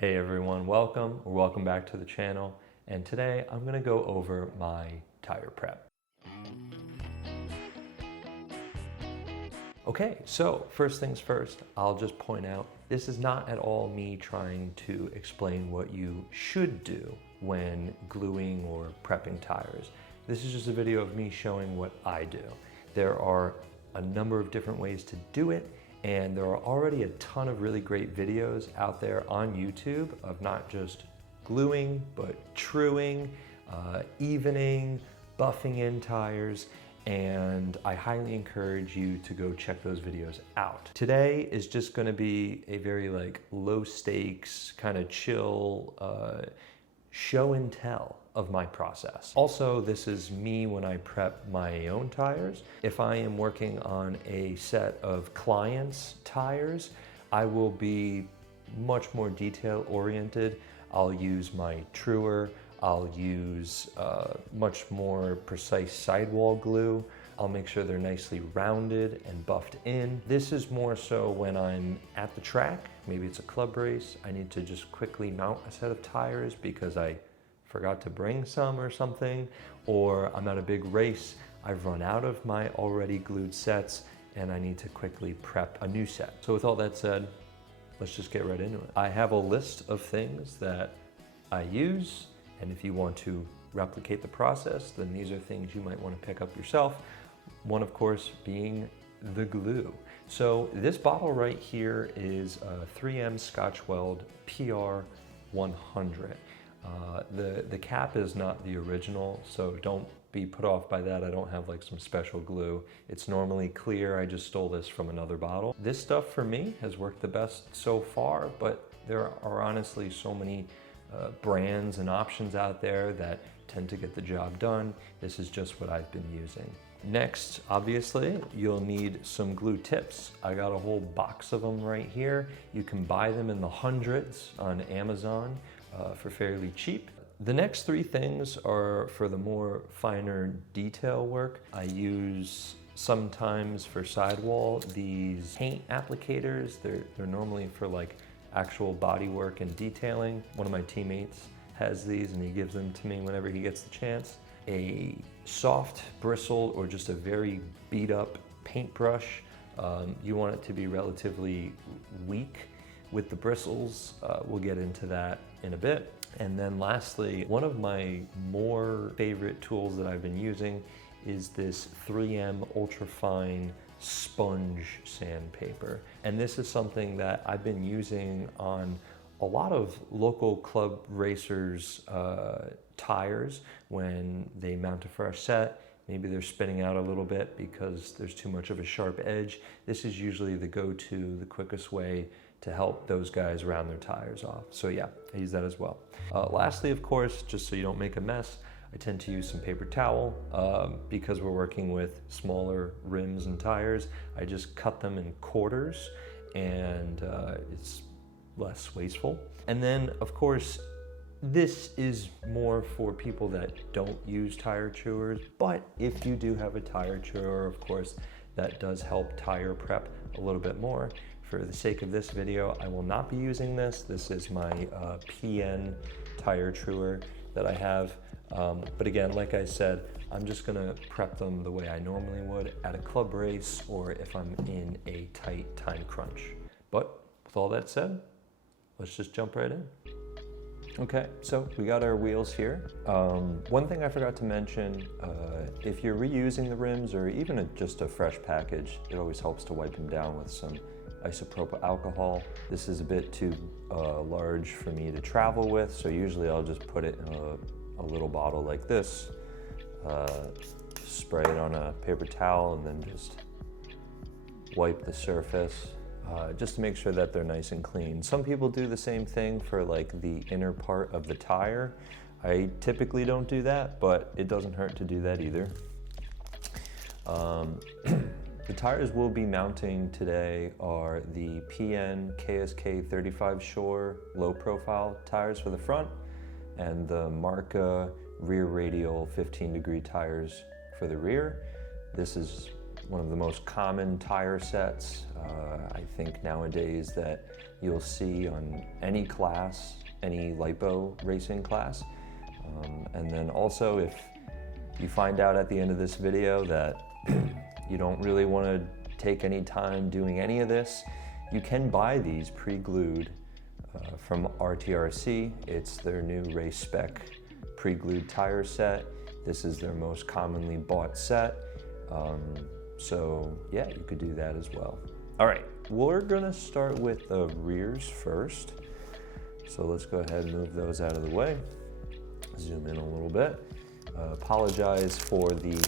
Hey everyone, welcome back to the channel, and today I'm going to go over my tire prep. Okay, so first things first, I'll just point out this is not at all me trying to explain what you should do when gluing or prepping tires. This is just a video of me showing what I do. There are a number of different ways to do it, and there are already a ton of really great videos out there on YouTube of not just gluing, but truing, evening, buffing in tires, and I highly encourage you to go check those videos out. Today is just gonna be a very low stakes, kind of chill, show and tell of my process. Also, this is me when I prep my own tires. If I am working on a set of clients' tires, I will be much more detail oriented. I'll use my truer, I'll use much more precise sidewall glue. I'll make sure they're nicely rounded and buffed in. This is more so when I'm at the track, maybe it's a club race, I need to just quickly mount a set of tires because I forgot to bring some or something, or I'm at a big race, I've run out of my already glued sets and I need to quickly prep a new set. So with all that said, let's just get right into it. I have a list of things that I use, and if you want to replicate the process, then these are things you might want to pick up yourself. One, of course, being the glue. So this bottle right here is a 3M Scotch Weld PR 100. The cap is not the original, so don't be put off by that. I don't have some special glue. It's normally clear. I just stole this from another bottle. This stuff for me has worked the best so far, but there are honestly so many brands and options out there that tend to get the job done. This is just what I've been using. Next, obviously, you'll need some glue tips. I got a whole box of them right here. You can buy them in the hundreds on Amazon for fairly cheap. The next three things are for the more finer detail work. I use sometimes for sidewall these paint applicators. They're normally for actual body work and detailing. One of my teammates has these and he gives them to me whenever he gets the chance. A soft bristle or just a very beat up paintbrush. You want it to be relatively weak with the bristles. We'll get into that in a bit. And then lastly, one of my more favorite tools that I've been using is this 3M ultrafine sponge sandpaper. And this is something that I've been using on a lot of local club racers' tires when they mount a fresh set. Maybe they're spinning out a little bit because there's too much of a sharp edge. This is usually the go-to, the quickest way to help those guys round their tires off. So yeah, I use that as well. Lastly, of course, just so you don't make a mess, I tend to use some paper towel. Because we're working with smaller rims and tires, I just cut them in quarters and it's less wasteful. And then, of course, this is more for people that don't use tire chewers, but if you do have a tire chewer, of course, that does help tire prep a little bit more. For the sake of this video, I will not be using this. This is my PN tire chewer that I have. But again, like I said, I'm just gonna prep them the way I normally would at a club race or if I'm in a tight time crunch. But with all that said, let's just jump right in. Okay, so we got our wheels here. One thing I forgot to mention, if you're reusing the rims or even just a fresh package, it always helps to wipe them down with some isopropyl alcohol. This is a bit too large for me to travel with, so usually I'll just put it in a little bottle like this, spray it on a paper towel and then just wipe the surface. Just to make sure that they're nice and clean. Some people do the same thing for the inner part of the tire. I typically don't do that, but it doesn't hurt to do that either. The tires we'll be mounting today are the PN KSK 35 Shore low profile tires for the front and the Marca rear radial 15-degree tires for the rear. This is one of the most common tire sets. I think nowadays that you'll see on any class, any lipo racing class. And then also, if you find out at the end of this video that you don't really want to take any time doing any of this, you can buy these pre-glued from RTRC. It's their new race spec pre-glued tire set. This is their most commonly bought set. So yeah, you could do that as well. All right, we're gonna start with the rears first. So let's go ahead and move those out of the way. Zoom in a little bit. Apologize for the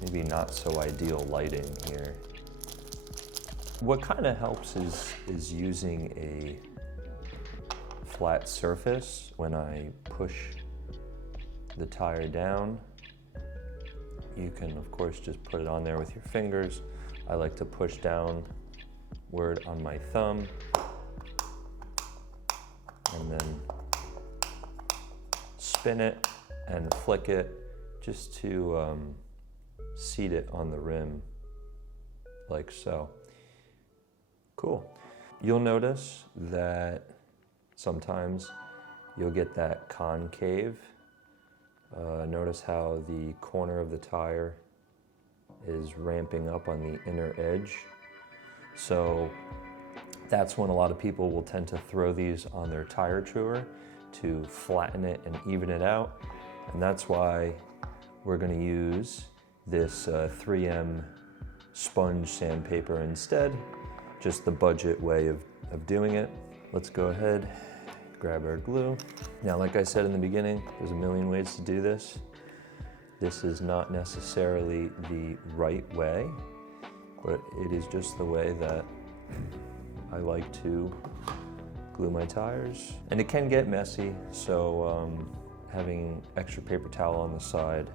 maybe not so ideal lighting here. What kind of helps is using a flat surface. When I push the tire down, you can of course just put it on there with your fingers. I like to push downward on my thumb and then spin it and flick it just to seat it on the rim like so. Cool. You'll notice that sometimes you'll get that concave. Notice how the corner of the tire is ramping up on the inner edge. So that's when a lot of people will tend to throw these on their tire chewer to flatten it and even it out. And that's why we're going to use this 3M sponge sandpaper instead. Just the budget way of doing it. Let's go ahead, grab our glue. Now, like I said in the beginning, there's a million ways to do this. This is not necessarily the right way, but it is just the way that I like to glue my tires. And it can get messy, so having extra paper towel on the side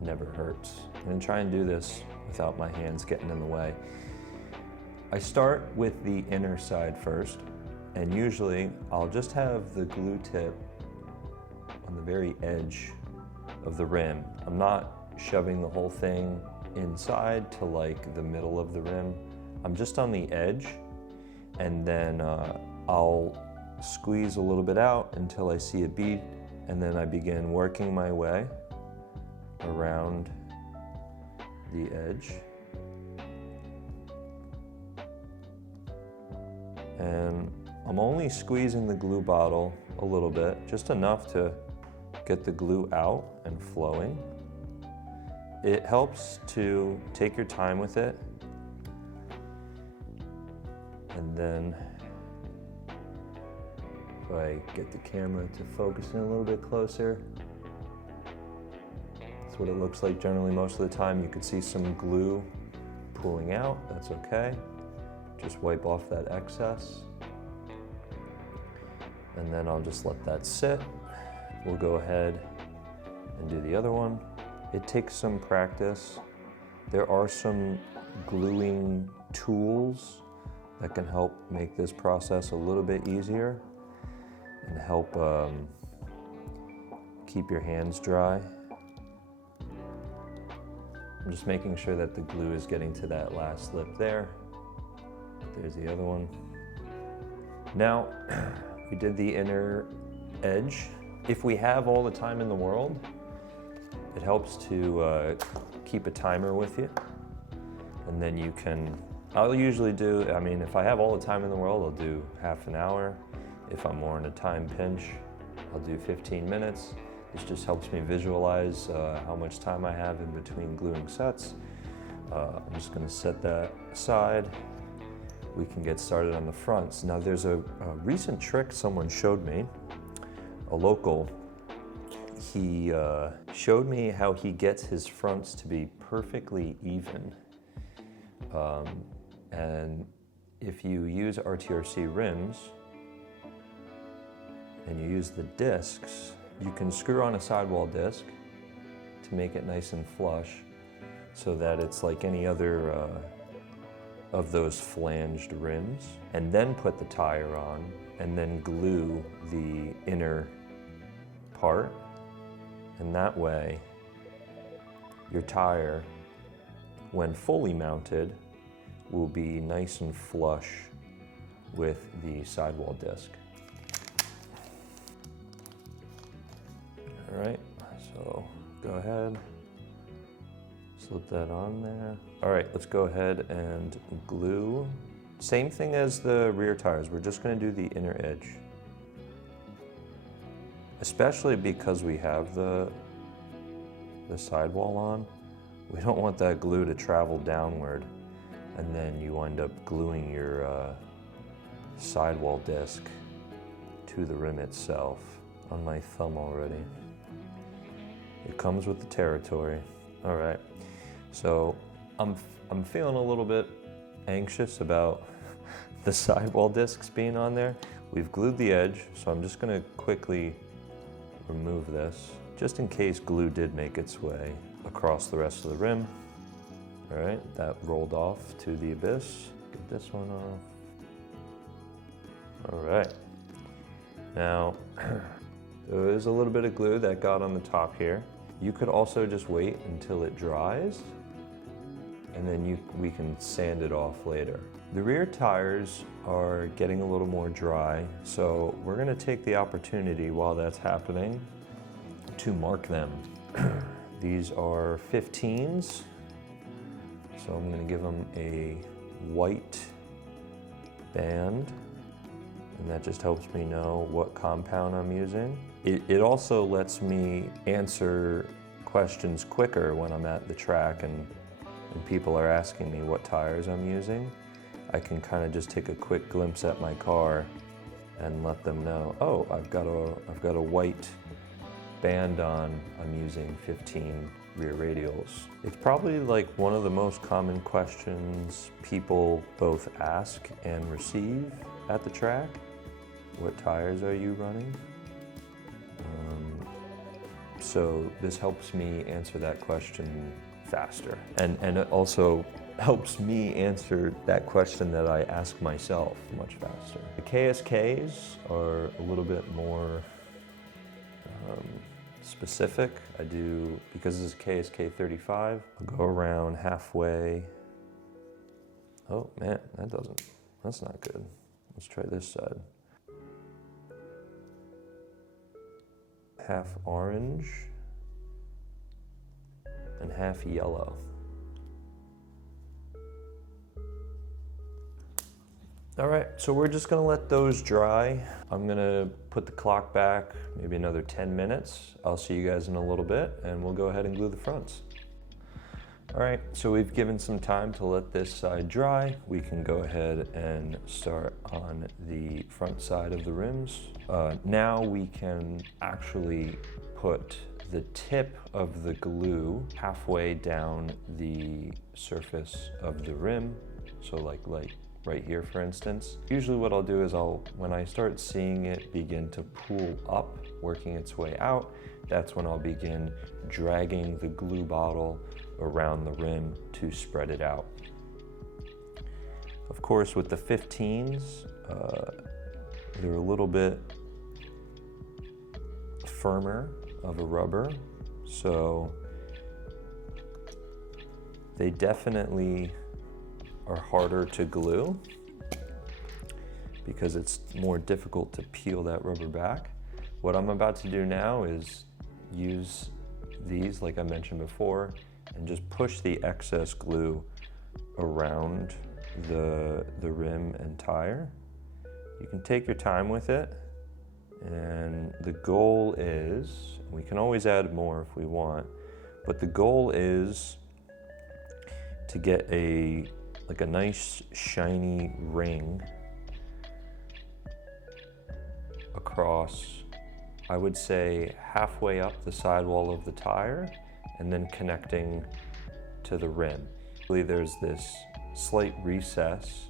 never hurts. I'm gonna try and do this without my hands getting in the way. I start with the inner side first, and usually I'll just have the glue tip on the very edge of the rim. I'm not shoving the whole thing inside to like the middle of the rim. I'm just on the edge, and then I'll squeeze a little bit out until I see a bead, and then I begin working my way around the edge. And I'm only squeezing the glue bottle a little bit, just enough to get the glue out and flowing. It helps to take your time with it. And then if I get the camera to focus in a little bit closer, that's what it looks like generally most of the time. You could see some glue pooling out, that's okay. Just wipe off that excess. And then I'll just let that sit. We'll go ahead and do the other one. It takes some practice. There are some gluing tools that can help make this process a little bit easier and help keep your hands dry. I'm just making sure that the glue is getting to that last lip there. There's the other one. Now, we did the inner edge. If we have all the time in the world, it helps to keep a timer with you. And then you can, I'll usually do, if I have all the time in the world, I'll do half an hour. If I'm more in a time pinch, I'll do 15 minutes. This just helps me visualize how much time I have in between gluing sets. I'm just gonna set that aside. We can get started on the fronts. Now there's a recent trick someone showed me, a local. He showed me how he gets his fronts to be perfectly even. And if you use RTRC rims and you use the discs, you can screw on a sidewall disc to make it nice and flush so that it's like any other of those flanged rims, and then put the tire on and then glue the inner part. And that way, your tire, when fully mounted, will be nice and flush with the sidewall disc. All right, so go ahead, slip that on there. All right, let's go ahead and glue. Same thing as the rear tires, we're just gonna do the inner edge. Especially because we have the sidewall on, we don't want that glue to travel downward and then you wind up gluing your sidewall disc to the rim itself. On my thumb already. It comes with the territory. All right, so I'm feeling a little bit anxious about the sidewall discs being on there. We've glued the edge, so I'm just gonna quickly remove this, just in case glue did make its way across the rest of the rim. All right, that rolled off to the abyss. Get this one off. All right. Now, there is a little bit of glue that got on the top here. You could also just wait until it dries, and then we can sand it off later. The rear tires are getting a little more dry, so we're gonna take the opportunity while that's happening to mark them. These are 15s, so I'm gonna give them a white band, and that just helps me know what compound I'm using. It also lets me answer questions quicker when I'm at the track and people are asking me what tires I'm using. I can kind of just take a quick glimpse at my car and let them know, oh, I've got a white band on, I'm using 15 rear radials. It's probably like one of the most common questions people both ask and receive at the track. What tires are you running? So this helps me answer that question faster. And it also helps me answer that question that I ask myself much faster. The KSKs are a little bit more specific. I do, because this is KSK 35, I'll go around halfway. Oh man, that's not good. Let's try this side. Half orange and half yellow. All right, so we're just gonna let those dry. I'm gonna put the clock back maybe another 10 minutes. I'll see you guys in a little bit and we'll go ahead and glue the fronts. All right, so we've given some time to let this side dry. We can go ahead and start on the front side of the rims. Now we can actually put the tip of the glue halfway down the surface of the rim. So like right here, for instance. Usually what I'll do is when I start seeing it begin to pool up, working its way out, that's when I'll begin dragging the glue bottle around the rim to spread it out. Of course, with the 15s, they're a little bit firmer of a rubber, so they definitely are harder to glue because it's more difficult to peel that rubber back. What I'm about to do now is use these, like I mentioned before, and just push the excess glue around the rim and tire. You can take your time with it, and the goal is, we can always add more if we want, but the goal is to get a nice shiny ring across, I would say halfway up the sidewall of the tire and then connecting to the rim. There's this slight recess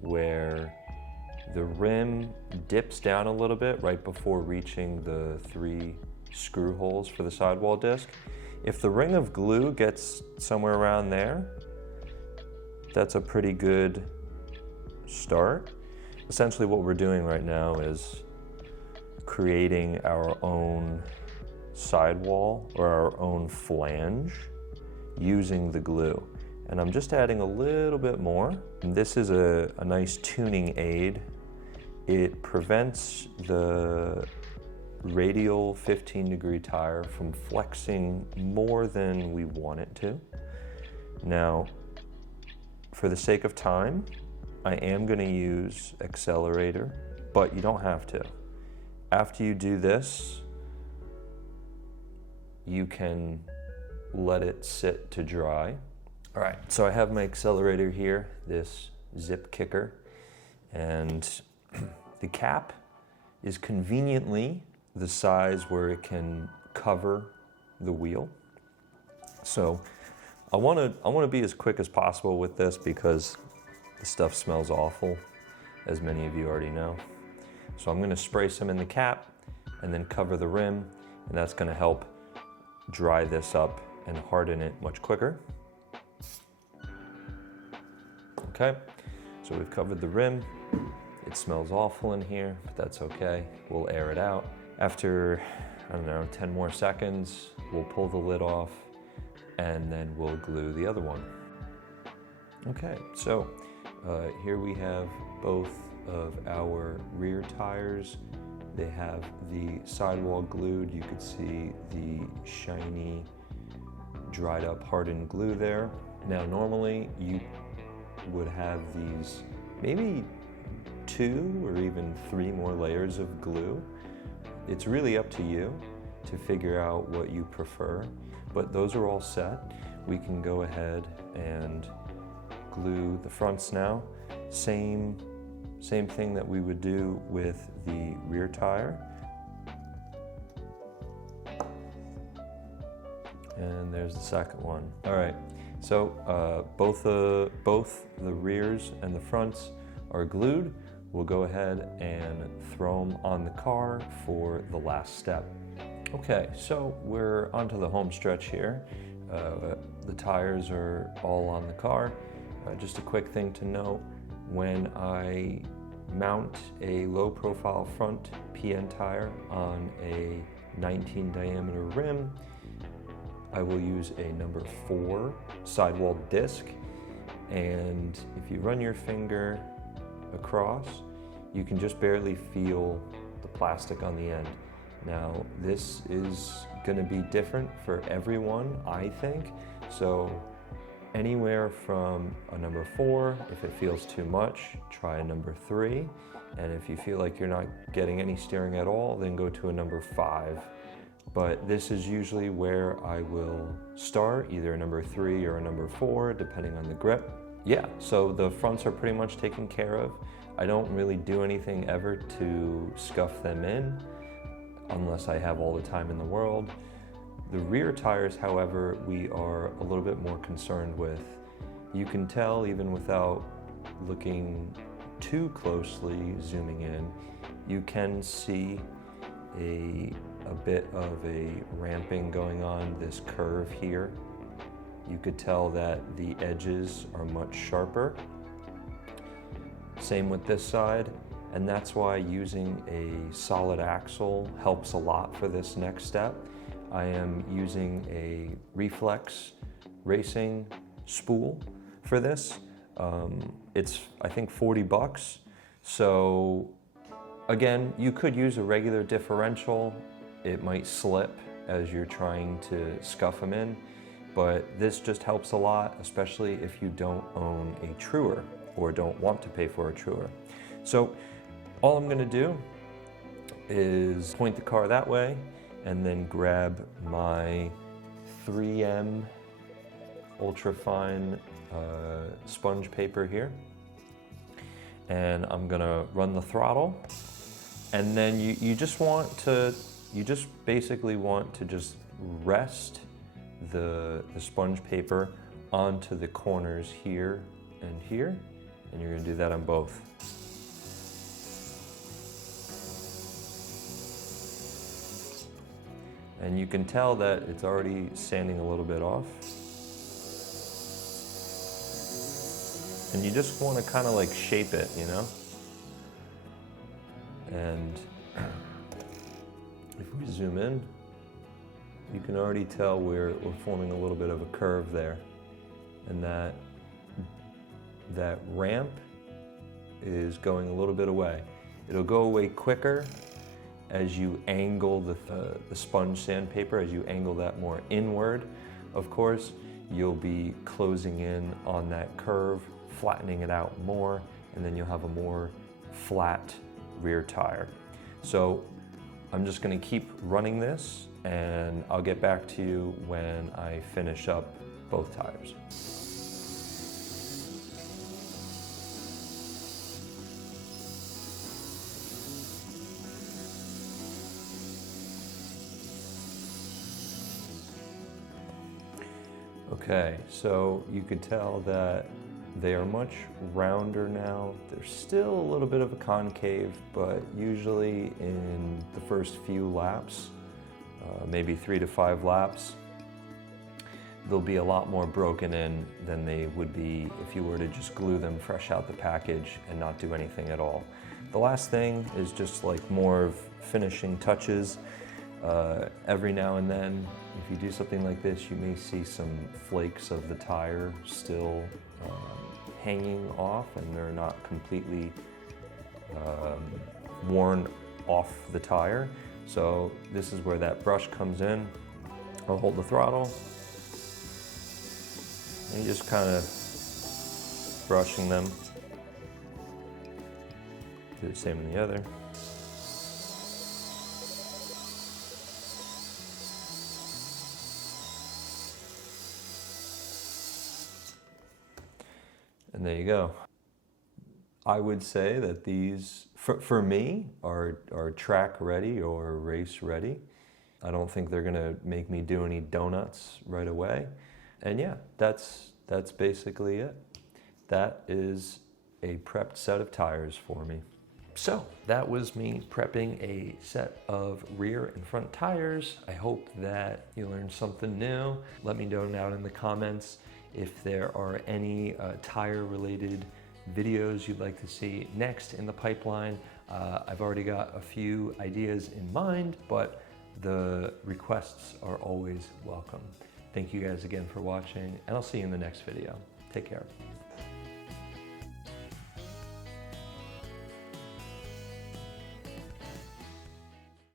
where the rim dips down a little bit right before reaching the 3 screw holes for the sidewall disc. If the ring of glue gets somewhere around there, that's a pretty good start. Essentially what we're doing right now is creating our own sidewall or our own flange using the glue. And I'm just adding a little bit more. And this is a nice tuning aid. It prevents the radial 15-degree tire from flexing more than we want it to. Now, for the sake of time, I am going to use accelerator, but you don't have to. After you do this, you can let it sit to dry. All right, so I have my accelerator here, this zip kicker, and the cap is conveniently the size where it can cover the wheel. So I want to be as quick as possible with this because the stuff smells awful, as many of you already know. So I'm going to spray some in the cap and then cover the rim, and that's going to help dry this up and harden it much quicker. Okay, so we've covered the rim. It smells awful in here, but that's okay. We'll air it out. After, I don't know, 10 more seconds, we'll pull the lid off and then we'll glue the other one. Okay, so here we have both of our rear tires. They have the sidewall glued. You could see the shiny, dried up, hardened glue there. Now, normally you would have these maybe 2 or even 3 more layers of glue. It's really up to you to figure out what you prefer, but those are all set. We can go ahead and glue the fronts now. Same thing that we would do with the rear tire. And there's the second one. All right, so both the rears and the fronts are glued. We'll go ahead and throw them on the car for the last step. Okay, so we're onto the home stretch here. The tires are all on the car. Just a quick thing to note, when I mount a low profile front PN tire on a 19 diameter rim, I will use a number 4 sidewall disc, and if you run your finger across, you can just barely feel the plastic on the end. Now, this is going to be different for everyone, I think. So anywhere from a number 4, if it feels too much, try a number 3. And if you feel like you're not getting any steering at all, then go to a number 5. But this is usually where I will start, either a number 3 or a number 4, depending on the grip. Yeah, so the fronts are pretty much taken care of. I don't really do anything ever to scuff them in, unless I have all the time in the world. The rear tires, however, we are a little bit more concerned with. You can tell even without looking too closely, zooming in, you can see a bit of a ramping going on, this curve here. You could tell that the edges are much sharper. Same with this side, and that's why using a solid axle helps a lot for this next step. I am using a Reflex racing spool for this. It's, I think, $40. So again, you could use a regular differential. It might slip as you're trying to scuff them in, but this just helps a lot, especially if you don't own a truer or don't want to pay for a truer. So all I'm gonna do is point the car that way and then grab my 3M ultra-fine sponge paper here, and I'm gonna run the throttle, and then you just basically want to just rest the sponge paper onto the corners here and here, and you're gonna do that on both. And you can tell that it's already sanding a little bit off. And you just want to kind of like shape it, you know? And if we zoom in, you can already tell we're forming a little bit of a curve there. and that ramp is going a little bit away. It'll go away quicker as you angle the sponge sandpaper, as you angle that more inward. Of course, you'll be closing in on that curve, flattening it out more, and then you'll have a more flat rear tire. So I'm just gonna keep running this, and I'll get back to you when I finish up both tires. Okay, so you could tell that they are much rounder now. There's still a little bit of a concave, but usually in the first few laps, maybe 3 to 5 laps, they'll be a lot more broken in than they would be if you were to just glue them fresh out the package and not do anything at all. The last thing is just like more of finishing touches. Every now and then, if you do something like this, you may see some flakes of the tire still hanging off, and they're not completely worn off the tire. So this is where that brush comes in. I'll hold the throttle, and you're just kind of brushing them. Do the same in the other. And there you go. I would say that these, for me, are track ready or race ready. I don't think they're gonna make me do any donuts right away. And yeah, that's basically it. That is a prepped set of tires for me. So that was me prepping a set of rear and front tires. I hope that you learned something new. Let me know down in the comments if there are any tire related videos you'd like to see next in the pipeline. I've already got a few ideas in mind, but the requests are always welcome. Thank you guys again for watching, and I'll see you in the next video. Take care.